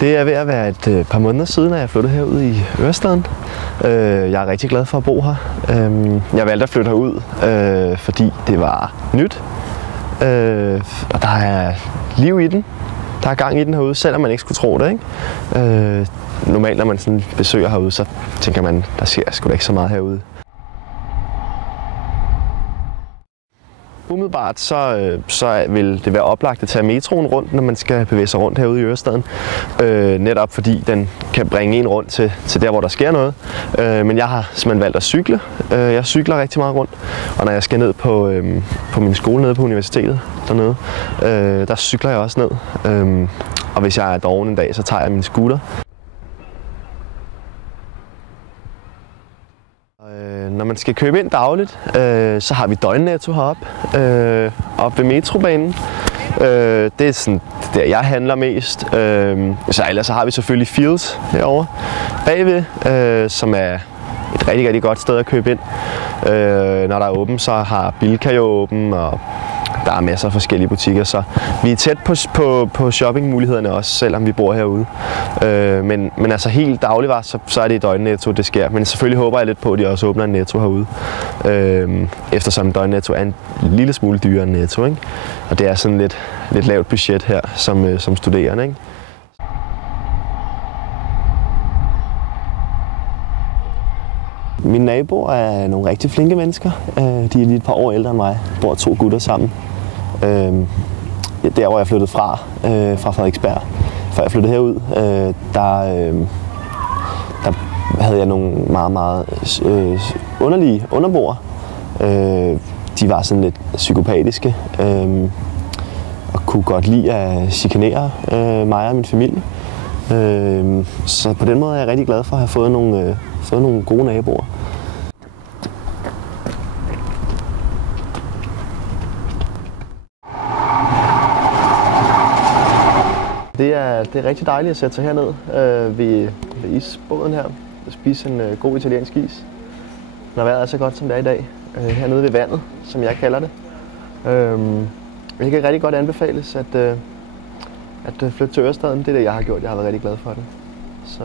Det er ved at være et par måneder siden, at jeg flyttede herud i Ørestaden. Jeg er rigtig glad for at bo her. Jeg valgte at flytte herud, fordi det var nyt. Og der er liv i den. Der er gang i den herude, selvom man ikke skulle tro det, ikke? Normalt, når man sådan besøger herude, så tænker man, der sker sgu da ikke så meget herude. Umiddelbart så vil det være oplagt at tage metroen rundt, når man skal bevæge sig rundt herude i Ørestaden. Netop fordi den kan bringe en rundt til der, hvor der sker noget. Men jeg har simpelthen valgt at cykle. Jeg cykler rigtig meget rundt, og når jeg skal ned på min skole nede på universitetet dernede, der cykler jeg også ned. Og hvis jeg er doven en dag, så tager jeg min scooter. Når man skal købe ind dagligt, så har vi døgnnetto heroppe, oppe ved metrobanen. Det er sådan der, jeg handler mest. Så ellers så har vi selvfølgelig Fields herovre bagved, som er et rigtig, rigtig godt sted at købe ind. Når der er åben, så har Bilka jo åben, og der er masser af forskellige butikker, så vi er tæt på shoppingmulighederne også, selvom vi bor herude. Men altså helt dagligvarer, så er det i døgnnetto, det sker. Men selvfølgelig håber jeg lidt på, at de også åbner en Netto herude. Eftersom døgnnetto er en lille smule dyrere end Netto, ikke? Og det er sådan lidt lavt budget her som studerende, ikke? Mine naboer er nogle rigtig flinke mennesker. De er lige et par år ældre end mig. Vi bor 2 gutter sammen. Der hvor jeg flyttede fra Frederiksberg, før jeg flyttede herud, der havde jeg nogle meget, meget underlige underboer. De var sådan lidt psykopatiske og kunne godt lide at chikanere mig og min familie. Så på den måde er jeg rigtig glad for at have fået nogle gode naboer. Det er rigtig dejligt at sætte sig herned ved isbåden her og spise en god italiensk is. Når vejret er så godt som det er i dag, hernede ved vandet, som jeg kalder det. Det kan rigtig godt anbefales at flytte til Ørestaden. Det er det, jeg har gjort. Jeg har været rigtig glad for det. Så